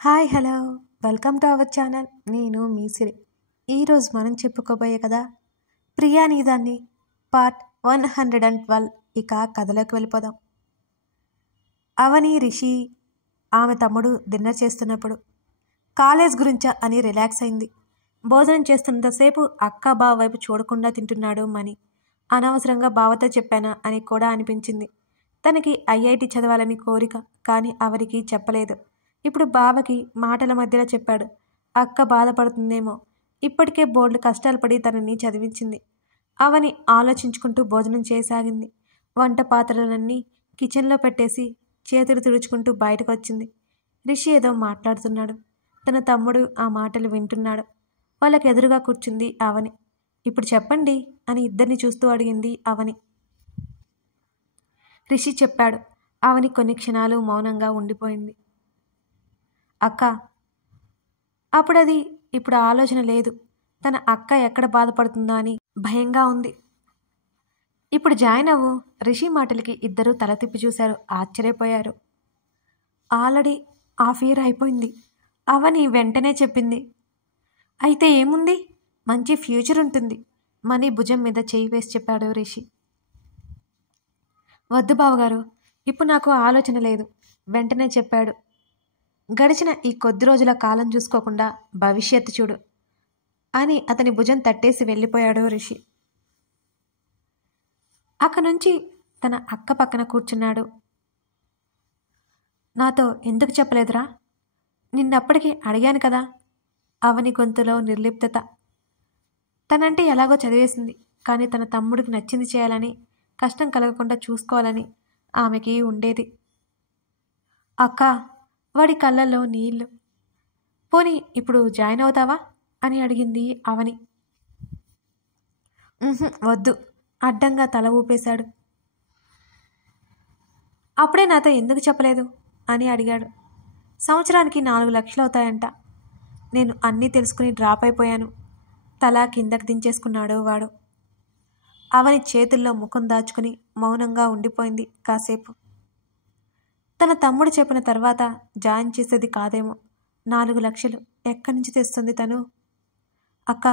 Hi hello welcome to our channel. నేను మీ సిరి. ఈరోజు మనం చెప్పుకోబోయే కదా ప్రియా నీదాన్ని పార్ట్ 112. ఇక కథలోకి వెళ్ళిపోదాం. అవని రిషి ఆమె తమ్ముడు డిన్నర్ చేస్తున్నప్పుడు కాలేజ్ గురించా అని రిలాక్స్ అయింది. భోజనం చేస్తున్నంతసేపు అక్క బావ వైపు చూడకుండా తింటున్నాడు మని. అనవసరంగా బావతో చెప్పానా అని కూడా అనిపించింది. తనకి ఐఐటి చదవాలని కోరిక, కానీ అవనికి చెప్పలేదు. ఇప్పుడు బావకి మాటల మధ్యలో చెప్పాడు. అక్క బాధపడుతుందేమో. ఇప్పటికే బోర్డు కష్టాలు పడి తనని చదివించింది. అవని ఆలోచించుకుంటూ భోజనం చేయసాగింది. వంట పాత్రలన్నీ కిచెన్లో పెట్టేసి చేతులు తుడుచుకుంటూ బయటకు వచ్చింది. రిషి ఏదో మాట్లాడుతున్నాడు. తన తమ్ముడు ఆ మాటలు వింటున్నాడు. వాళ్ళకి ఎదురుగా కూర్చుంది అవని. ఇప్పుడు చెప్పండి అని ఇద్దరిని చూస్తూ అడిగింది అవని. రిషి చెప్పాడు. అవని కొన్ని క్షణాలు మౌనంగా ఉండిపోయింది. అక్క, అప్పుడది ఇప్పుడు ఆలోచన లేదు. తన అక్క ఎక్కడ బాధపడుతుందో అని భయంగా ఉంది. ఇప్పుడు జాయిన్ అవ్వు. రిషి మాటలకి ఇద్దరూ తల తిప్పి చూశారు. ఆశ్చర్యపోయారు. ఆల్రెడీ హాఫ్ ఇయర్ అయిపోయింది. అవని వెంటనే చెప్పింది. అయితే ఏముంది, మంచి ఫ్యూచర్ ఉంటుంది. మనీ భుజం మీద చేయి వేసి చెప్పాడు రిషి. వద్దు బావగారు, ఇప్పుడు నాకు ఆలోచన లేదు. వెంటనే చెప్పాడు. గడిచిన ఈ కొద్ది రోజుల కాలం చూసుకోకుండా భవిష్యత్తు చూడు అని అతని భుజం తట్టేసి వెళ్ళిపోయాడు రిషి. అక్కడి నుంచి తన అక్క పక్కన కూర్చున్నాడు. నాతో ఎందుకు చెప్పలేదురా? నిన్నప్పటికీ అడిగాను కదా. అవని గొంతులో నిర్లిప్తత. తనంటే ఎలాగో చదివేసింది, కానీ తన తమ్ముడికి నచ్చింది చేయాలని, కష్టం కలగకుండా చూసుకోవాలని ఆమెకి ఉండేది. అక్క, వాడి కళ్ళల్లో నీళ్లు. పోనీ ఇప్పుడు జాయిన్ అవుతావా అని అడిగింది అవని. వద్దు, అడ్డంగా తల ఊపేశాడు. అప్పుడే నాతో ఎందుకు చెప్పలేదు అని అడిగాడు. సంవత్సరానికి 4 లక్షలు అవుతాయంట. నేను అన్నీ తెలుసుకుని డ్రాప్ అయిపోయాను. తల కిందకి దించేసుకున్నాడు వాడు. అవని చేతుల్లో ముఖం దాచుకుని మౌనంగా ఉండిపోయింది కాసేపు. తన తమ్ముడు చెప్పిన తర్వాత జాయిన్ చేసేది కాదేమో. 4 లక్షలు ఎక్కడి నుంచి తెస్తుంది తను? అక్క,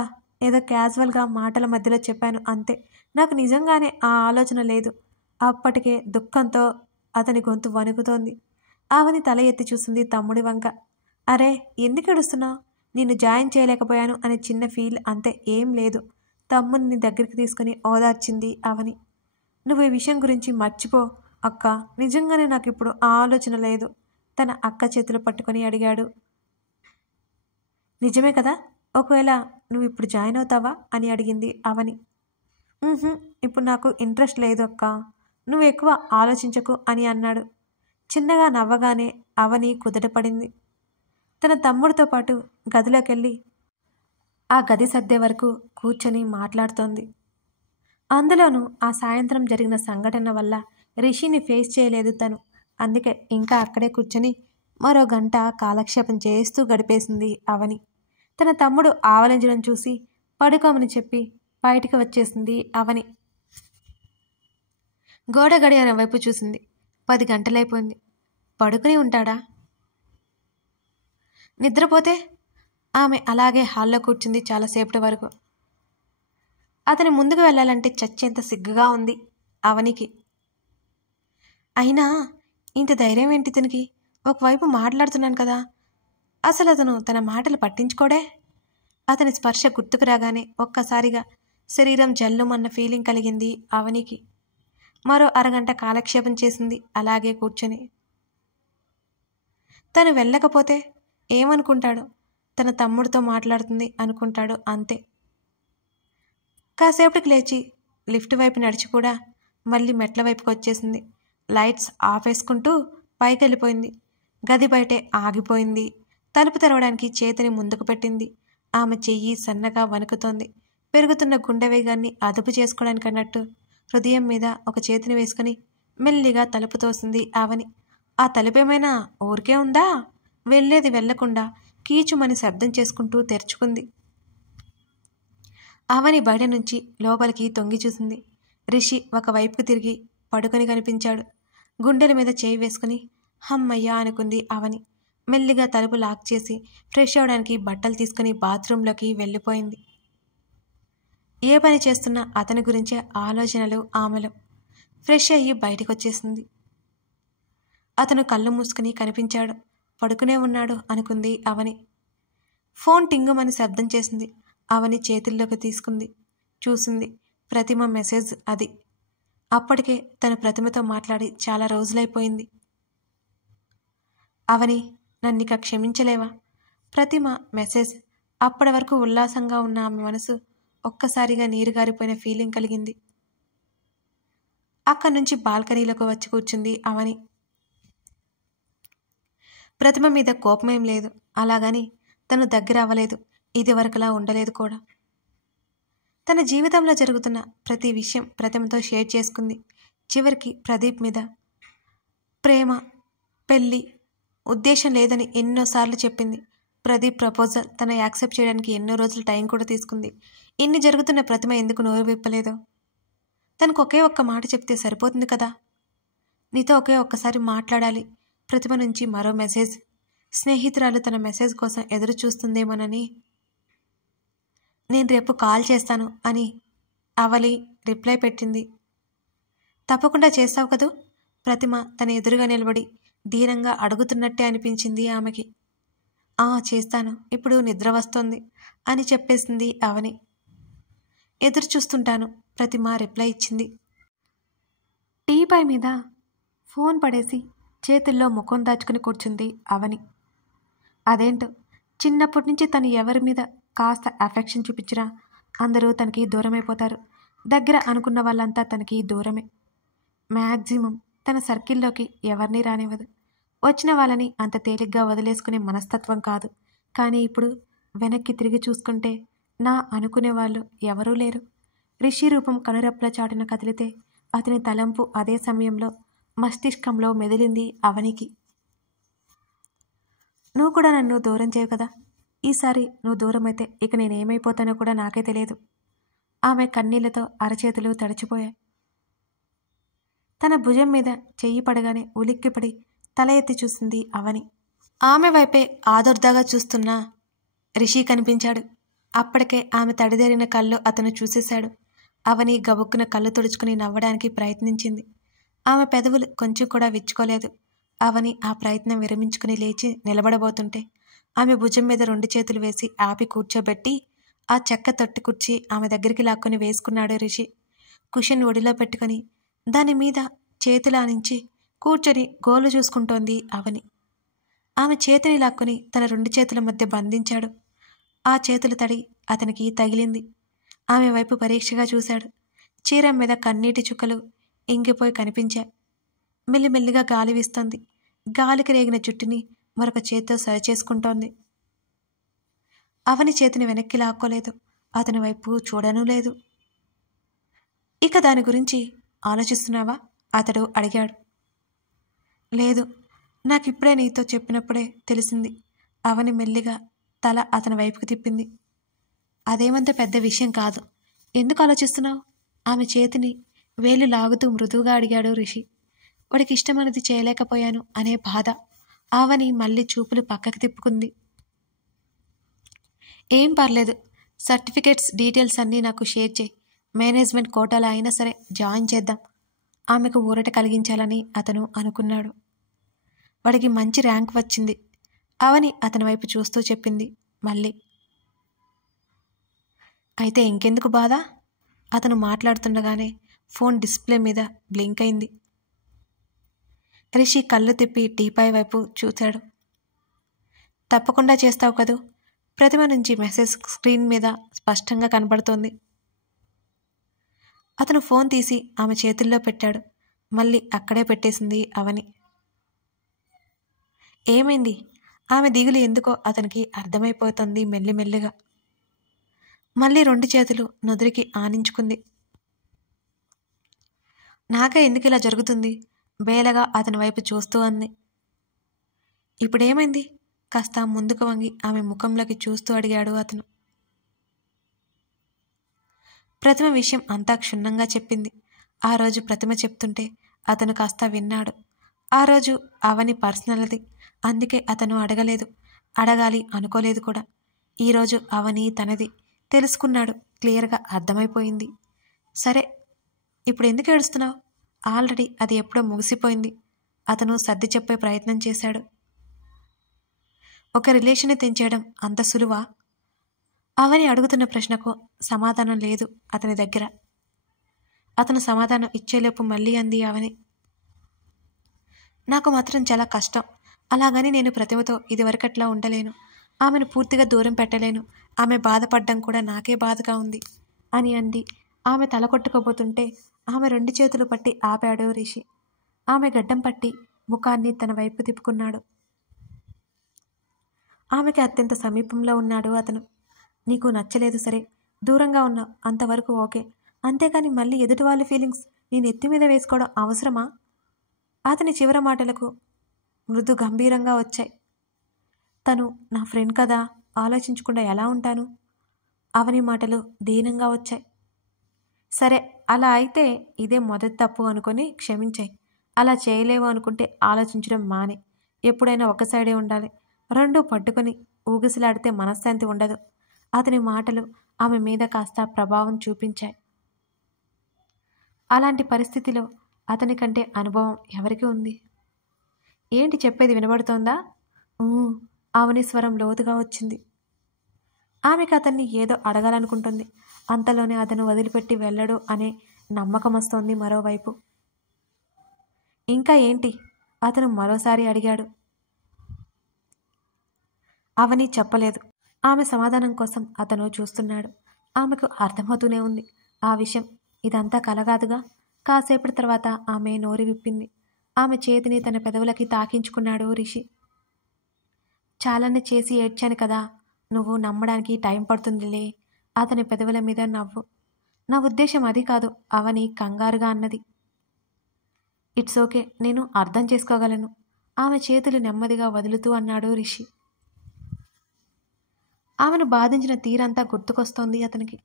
ఏదో క్యాజువల్గా మాటల మధ్యలో చెప్పాను అంతే. నాకు నిజంగానే ఆ ఆలోచన లేదు. అప్పటికే దుఃఖంతో అతని గొంతు వణుకుతోంది. అవని తల ఎత్తి చూసింది తమ్ముడి వంక. అరే, ఎందుకు ఏడుస్తున్నావు? నిన్ను జాయిన్ చేయలేకపోయాను అనే చిన్న ఫీల్ అంతే, ఏం లేదు. తమ్ముడిని దగ్గరికి తీసుకుని ఓదార్చింది అవని. నువ్వు ఈ విషయం గురించి మర్చిపో అక్క. నిజంగానే నాకు ఇప్పుడు ఆ ఆలోచన లేదు. తన అక్క చేతులు పట్టుకొని అడిగాడు. నిజమే కదా? ఒకవేళ నువ్వు ఇప్పుడు జాయిన్ అవుతావా అని అడిగింది అవని. ఇప్పుడు నాకు ఇంట్రెస్ట్ లేదు అక్క. నువ్వు ఎక్కువ ఆలోచించకు అని అన్నాడు. చిన్నగా నవ్వగానే అవని కుదుటపడింది. తన తమ్ముడితో పాటు గదిలోకి వెళ్ళి ఆ గది సర్దే వరకు కూర్చొని మాట్లాడుతోంది. అందులోనూ ఆ సాయంత్రం జరిగిన సంఘటన వల్ల రిషిని ఫేస్ చేయలేదు తను. అందుకే ఇంకా అక్కడే కూర్చొని మరో గంట కాలక్షేపం చేస్తూ గడిపేసింది అవని. తన తమ్ముడు ఆవలించడం చూసి పడుకోమని చెప్పి బయటికి వచ్చేసింది అవని. గోడ గడియారం వైపు చూసింది. 10 గంటలైపోయింది. పడుకుని ఉంటాడా? నిద్రపోతే? ఆమె అలాగే హాల్లో కూర్చుంది చాలాసేపటి వరకు. అతని ముందుకు వెళ్ళాలంటే చచ్చేంత సిగ్గుగా ఉంది అవనికి. అయినా ఇంత ధైర్యం ఏంటి ఇతనికి? ఒకవైపు మాట్లాడుతున్నాను కదా. అసలు అతను తన మాటలు పట్టించుకోడే. అతని స్పర్శ గుర్తుకు రాగానే ఒక్కసారిగా శరీరం జల్లుమన్న ఫీలింగ్ కలిగింది అవనికి. మరో అరగంట కాలక్షేపం చేసింది అలాగే కూర్చొని. తను వెళ్ళకపోతే ఏమనుకుంటాడు? తన తమ్ముడితో మాట్లాడుతుంది అనుకుంటాడు అంతే. కాసేపటికి లేచి లిఫ్ట్ వైపు నడిచి కూడా మళ్ళీ మెట్ల వైపుకి వచ్చేసింది. లైట్స్ ఆఫ్ వేసుకుంటూ పైకి వెళ్ళిపోయింది. గది బయటే ఆగిపోయింది. తలుపు తెరవడానికి చేతిని ముందుకు పెట్టింది. ఆమె చెయ్యి సన్నగా వణుకుతోంది. పెరుగుతున్న గుండె వేగాన్ని అదుపు చేసుకోవడానికి అన్నట్టు హృదయం మీద ఒక చేతిని వేసుకుని మెల్లిగా తలుపు తోసింది అవని. ఆ తలుపేమైనా ఊరికే ఉందా? వెళ్ళేది వెళ్లకుండా కీచుమని శబ్దం చేసుకుంటూ తెరుచుకుంది. అవని బయట నుంచి లోపలికి తొంగి చూసింది. రిషి ఒకవైపుకు తిరిగి పడుకొని కనిపించాడు. గుండెల మీద చేయి వేసుకుని హమ్మయ్యా అనుకుంది అవని. మెల్లిగా తలుపు లాక్ చేసి ఫ్రెష్ అవడానికి బట్టలు తీసుకుని బాత్రూంలోకి వెళ్ళిపోయింది. ఏ పని చేస్తున్నా అతని గురించే ఆలోచనలు ఆమెలో. ఫ్రెష్ అయ్యి బయటకొచ్చేసింది. అతను కళ్ళు మూసుకుని కనిపించాడు. పడుకునే ఉన్నాడు అనుకుంది అవని. ఫోన్ టింగుమని శబ్దం చేసింది. అవని చేతుల్లోకి తీసుకుంది. చూసింది ప్రతిమ మెసేజ్ అది. అప్పటికే తను ప్రతిమతో మాట్లాడి చాలా రోజులైపోయింది. అవని, నన్నిక క్షమించలేవా? ప్రతిమ మెసేజ్. అప్పటి వరకు ఉల్లాసంగా ఉన్న ఆమె మనసు ఒక్కసారిగా నీరుగారిపోయిన ఫీలింగ్ కలిగింది. అక్కడి నుంచి బాల్కనీలోకి వచ్చి కూర్చుంది అవని. ప్రతిమ మీద కోపమేం లేదు. అలాగని తను దగ్గర అవ్వలేదు. ఇది వరకులా ఉండలేదు కూడా. తన జీవితంలో జరుగుతున్న ప్రతి విషయం ప్రతిమతో షేర్ చేసుకుంది. చివరికి ప్రదీప్ మీద ప్రేమ, పెళ్ళి ఉద్దేశం లేదని ఎన్నోసార్లు చెప్పింది. ప్రదీప్ ప్రపోజల్ తను యాక్సెప్ట్ చేయడానికి ఎన్నో రోజులు టైం కూడా తీసుకుంది. ఇన్ని జరుగుతున్న ప్రతిమ ఎందుకు నోరు విప్పలేదో? తనకు ఒకే ఒక్క మాట చెప్తే సరిపోతుంది కదా. నీతో ఒకే ఒక్కసారి మాట్లాడాలి. ప్రతిమ నుంచి మరో మెసేజ్. స్నేహితురాలు తన మెసేజ్ కోసం ఎదురు చూస్తుందేమోనని. నేను రేపు కాల్ చేస్తాను అని అవలి రిప్లై పెట్టింది. తప్పకుండా చేస్తావు కదూ? ప్రతిమ తన ఎదురుగా నిలబడి ధీరంగా అడుగుతున్నట్టే అనిపించింది ఆమెకి. చేస్తాను, ఇప్పుడు నిద్ర వస్తోంది అని చెప్పేసింది అవని. ఎదురు చూస్తుంటాను, ప్రతిమ రిప్లై ఇచ్చింది. టీపై మీద ఫోన్ పడేసి చేతుల్లో ముఖం దాచుకుని కూర్చుంది అవని. అదేంటో చిన్నప్పటి నుంచి తను ఎవరి మీద కాస్త అఫెక్షన్ చూపించినా అందరూ తనకి దూరమైపోతారు. దగ్గర అనుకున్న వాళ్ళంతా తనకి దూరమే. మ్యాక్సిమం తన సర్కిల్లోకి ఎవరిని రానివ్వదు. వచ్చిన వాళ్ళని అంత తేలిగ్గా వదిలేసుకునే మనస్తత్వం కాదు. కానీ ఇప్పుడు వెనక్కి తిరిగి చూసుకుంటే నా అనుకునే వాళ్ళు ఎవరూ లేరు. రిషి రూపం కనురెప్పల చాటున కదిలితే అతని తలంపు అదే సమయంలో మస్తిష్కంలో మెదిలింది అవనికి. నువ్వు కూడా నన్ను దూరం చేయవు కదా. ఈసారి నువ్వు దూరమైతే ఇక నేనేమైపోతానో కూడా నాకే తెలియదు. ఆమె కన్నీళ్లతో అరచేతులు తడిచిపోయాయి. తన భుజం మీద చెయ్యి పడగానే ఉలిక్కిపడి తల ఎత్తి చూసింది అవని. ఆమె వైపే ఆదుర్దాగా చూస్తున్న రిషి కనిపించాడు. అప్పటికే ఆమె తడిదేరిన కళ్ళు అతను చూసేశాడు. అవని గబుక్కున కళ్ళు తుడుచుకుని నవ్వడానికి ప్రయత్నించింది. ఆమె పెదవులు కొంచెం కూడా విచ్చుకోలేదు. అవని ఆ ప్రయత్నం విరమించుకుని లేచి నిలబడబోతుంటే ఆమె భుజం మీద 2 చేతులు వేసి ఆపి కూర్చోబెట్టి ఆ చెక్క తొట్టి కుర్చీ ఆమె దగ్గరికి లాక్కొని వేసుకున్నాడు రిషి. కుషన్ ఒడిలో పెట్టుకుని దాని మీద చేతులానించి కూర్చొని గోలు చూసుకుంటోంది అవని. ఆమె చేతిని లాక్కొని తన 2 చేతుల మధ్య బంధించాడు. ఆ చేతుల తడి అతనికి తగిలింది. ఆమె వైపు పరీక్షగా చూశాడు. చీర మీద కన్నీటి చుక్కలు ఇంగిపోయి కనిపించాయి. మెల్లిమెల్లిగా గాలి వీస్తోంది. గాలికి రేగిన జుట్టుని మరొక చేత్తో సరిచేసుకుంటోంది. అవని చేతిని వెనక్కి లాక్కోలేదు. అతని వైపు చూడనూ లేదు. ఇక దాని గురించి ఆలోచిస్తున్నావా? అతడు అడిగాడు. లేదు, నాకిప్పుడే నీతో చెప్పినప్పుడే తెలిసింది. అవని మెల్లిగా తల అతని వైపుకు తిప్పింది. అదేమంత పెద్ద విషయం కాదు. ఎందుకు ఆలోచిస్తున్నావు? ఆమె చేతిని వేలు లాగుతూ మృదువుగా అడిగాడు రిషి. వాడికి ఇష్టమన్నది చేయలేకపోయాను అనే బాధ. ఆవని మళ్ళీ చూపులు పక్కకి తిప్పుకుంది. ఏం పర్లేదు, సర్టిఫికేట్స్ డీటెయిల్స్ అన్నీ నాకు షేర్ చేయి. మేనేజ్మెంట్ కోటాలో అయినా సరే జాయిన్ చేద్దాం. ఆమెకు ఊరట కలిగించాలని అతను అనుకున్నాడు. వాడికి మంచి ర్యాంక్ వచ్చింది. అవని అతని వైపు చూస్తూ చెప్పింది మళ్ళీ. అయితే ఇంకెందుకు బాధ? అతను మాట్లాడుతుండగానే ఫోన్ డిస్ప్లే మీద బ్లింక్ అయింది. రిషి కళ్ళు తిప్పి టీపై వైపు చూశాడు. తప్పకుండా చేస్తావు కదూ? ప్రతిమ నుంచి మెసేజ్ స్క్రీన్ మీద స్పష్టంగా కనబడుతోంది. అతను ఫోన్ తీసి ఆమె చేతుల్లో పెట్టాడు. మళ్ళీ అక్కడే పెట్టేసింది అవని. ఏమైంది? ఆమె దిగులు ఎందుకో అతనికి అర్థమైపోతుంది మెల్లిమెల్లిగా. మళ్ళీ 2 చేతులు నుదురికి ఆనించుకుంది. నాకే ఎందుకు ఇలా జరుగుతుంది? బేలగా అతని వైపు చూస్తూ అంది. ఇప్పుడేమైంది? కాస్త ముందుకు వంగి ఆమె ముఖంలోకి చూస్తూ అడిగాడు అతను. ప్రతిమ విషయం అంతా క్షుణ్ణంగా చెప్పింది. ఆ రోజు ప్రతిమ చెప్తుంటే అతను కాస్త విన్నాడు. ఆ రోజు అవని పర్సనల్ది, అందుకే అతను అడగలేదు, అడగాలి అనుకోలేదు కూడా. ఈరోజు అవని తనది తెలుసుకున్నాడు, క్లియర్గా అర్థమైపోయింది. సరే, ఇప్పుడు ఎందుకు ఏడుస్తున్నావు? ఆల్రెడీ అది ఎప్పుడో ముగిసిపోయింది. అతను సర్ది చెప్పే ప్రయత్నం చేశాడు. ఒక రిలేషన్ని తెంచేయడం అంత సులువా? అవని అడుగుతున్న ప్రశ్నకు సమాధానం లేదు అతని దగ్గర. అతను సమాధానం ఇచ్చేలోపు మళ్ళీ అంది అవని, నాకు మాత్రం చాలా కష్టం. అలాగని నేను ప్రతిమతో ఇదివరకట్లా ఉండలేను. ఆమెను పూర్తిగా దూరం పెట్టలేను. ఆమె బాధపడ్డం కూడా నాకే బాధగా ఉంది అని అంది. ఆమె తల కొట్టుకోబోతుంటే ఆమె 2 చేతులు పట్టి ఆపాడు రిషి. ఆమె గడ్డం పట్టి ముఖాన్ని తన వైపు తిప్పుకున్నాడు. ఆమెకి అత్యంత సమీపంలో ఉన్నాడు అతను. నీకు నచ్చలేదు సరే, దూరంగా ఉన్నావు, అంతవరకు ఓకే. అంతేకాని మళ్ళీ ఎదుటి వాళ్ళ ఫీలింగ్స్ నేను ఎత్తి మీద వేసుకోవడం అవసరమా? అతని చివరి మాటలకు మృదు గంభీరంగా వచ్చాయి. తను నా ఫ్రెండ్ కదా, ఆలోచించకుండా ఎలా ఉంటాను? అవని మాటలు దీనంగా వచ్చాయి. సరే, అలా అయితే ఇదే మొదటి తప్పు అనుకొని క్షమించాయి. అలా చేయలేవు అనుకుంటే ఆలోచించడం మానే. ఎప్పుడైనా ఒక సైడే ఉండాలి. రెండూ పట్టుకొని ఊగిసలాడితే మనశ్శాంతి ఉండదు. అతని మాటలు ఆమె మీద కాస్త ప్రభావం చూపించాయి. అలాంటి పరిస్థితిలో అతని కంటే అనుభవం ఎవరికి ఉంది? ఏంటి చెప్పేది వినబడుతోందా? అవని స్వరం లోతుగా వచ్చింది. ఆమెకు అతన్ని ఏదో అడగాలనుకుంటుంది. అంతలోనే అతను వదిలిపెట్టి వెళ్ళడు అనే నమ్మకం వస్తోంది మరోవైపు. ఇంకా ఏంటి? అతను మరోసారి అడిగాడు. అవని చెప్పలేదు. ఆమె సమాధానం కోసం అతను చూస్తున్నాడు. ఆమెకు అర్థమవుతూనే ఉంది ఆ విషయం. ఇదంతా కలగాదుగా. కాసేపటి తర్వాత ఆమె నోరు విప్పింది. ఆమె చేతిని తన పెదవులకి తాకించుకున్నాడు రిషి. చాలానే చేసి ఏడ్చాను కదా, నువ్వు నమ్మడానికి టైం పడుతుందిలే. అతని పెదవుల మీద నవ్వు. నా ఉద్దేశం అది కాదు, అవని కంగారుగా అన్నది. ఇట్స్ ఓకే, నేను అర్థం చేసుకోగలను. ఆమె చేతులు నెమ్మదిగా వదులుతూ అన్నాడు రిషి. ఆమెను బాధించిన తీరంతా గుర్తుకొస్తోంది అతనికి.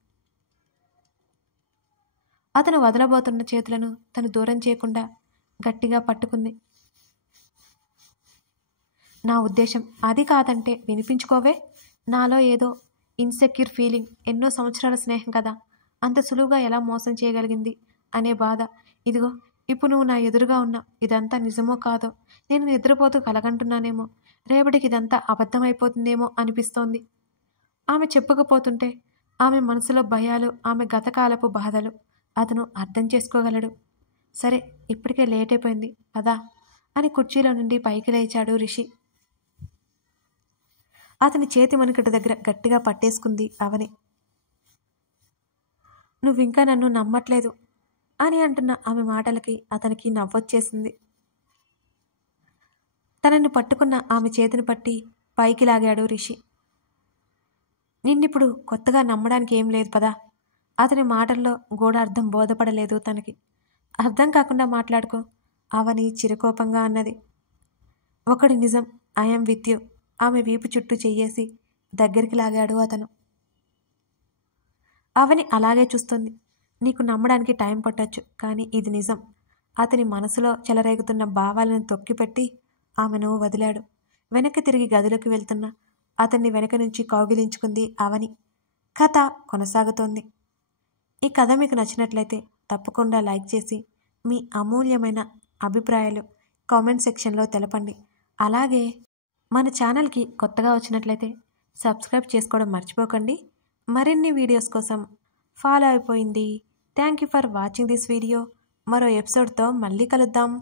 అతను వదలబోతున్న చేతులను తను దూరం చేయకుండా గట్టిగా పట్టుకుంది. నా ఉద్దేశం అది కాదంటే వినిపించుకోవే. నాలో ఏదో ఇన్సెక్యూర్ ఫీలింగ్. ఎన్నో సంవత్సరాల స్నేహం కదా, అంత సులువుగా ఎలా మోసం చేయగలిగింది అనే బాధ. ఇదిగో ఇప్పుడు నువ్వు నా ఎదురుగా ఉన్నావు. ఇదంతా నిజమో కాదో, నేను నిద్రపోతూ కలగంటున్నానేమో, రేపటికి ఇదంతా అబద్ధమైపోతుందేమో అనిపిస్తోంది. ఆమె చెప్పుకపోతుంటే ఆమె మనసులో భయాలు, ఆమె గతకాలపు బాధలు అతను అర్థం చేసుకోగలడు. సరే, ఇప్పటికే లేట్ అయిపోయింది కదా అని కుర్చీలో నుండి పైకి లేచాడు రిషి. అతని చేతి మణికట్టు దగ్గర గట్టిగా పట్టేసుకుంది అవని. నువ్వింకా నన్ను నమ్మట్లేదు అని అంటున్న ఆమె మాటలకి అతనికి నవ్వొచ్చేసింది. తనని పట్టుకున్న ఆమె చేతిని పట్టి పైకి లాగాడు రిషి. నిన్నిప్పుడు కొత్తగా నమ్మడానికి ఏం లేదు పదా. అతని మాటల్లో గూఢార్థం బోధపడలేదు తనకి. అర్థం కాకుండా మాట్లాడుకో, అవని చిరుకోపంగా అన్నది. ఒకటి నిజం, ఐఎమ్ విత్ యూ. ఆమె వీపు చుట్టూ చెయ్యేసి దగ్గరికి లాగాడు అతను. అవని అలాగే చూస్తుంది. నీకు నమ్మడానికి టైం పట్టొచ్చు, కానీ ఇది నిజం. అతని మనసులో చెలరేగుతున్న భావాలను తొక్కిపెట్టి ఆమెను వదిలాడు. వెనక్కి తిరిగి గదిలోకి వెళ్తున్న అతన్ని వెనక నుంచి కౌగిలించుకుంది అవని. కథ కొనసాగుతోంది. ఈ కథ మీకు నచ్చినట్లయితే తప్పకుండా లైక్ చేసి మీ అమూల్యమైన అభిప్రాయాలు కామెంట్ సెక్షన్లో తెలపండి. అలాగే మన ఛానల్కి కొత్తగా వచ్చినట్లయితే సబ్స్క్రైబ్ చేసుకోవడం మర్చిపోకండి. మరిన్ని వీడియోస్ కోసం ఫాలో అయిపోయింది. Thank you for watching this video. మరో ఎపిసోడ్తో మళ్ళీ కలుద్దాం.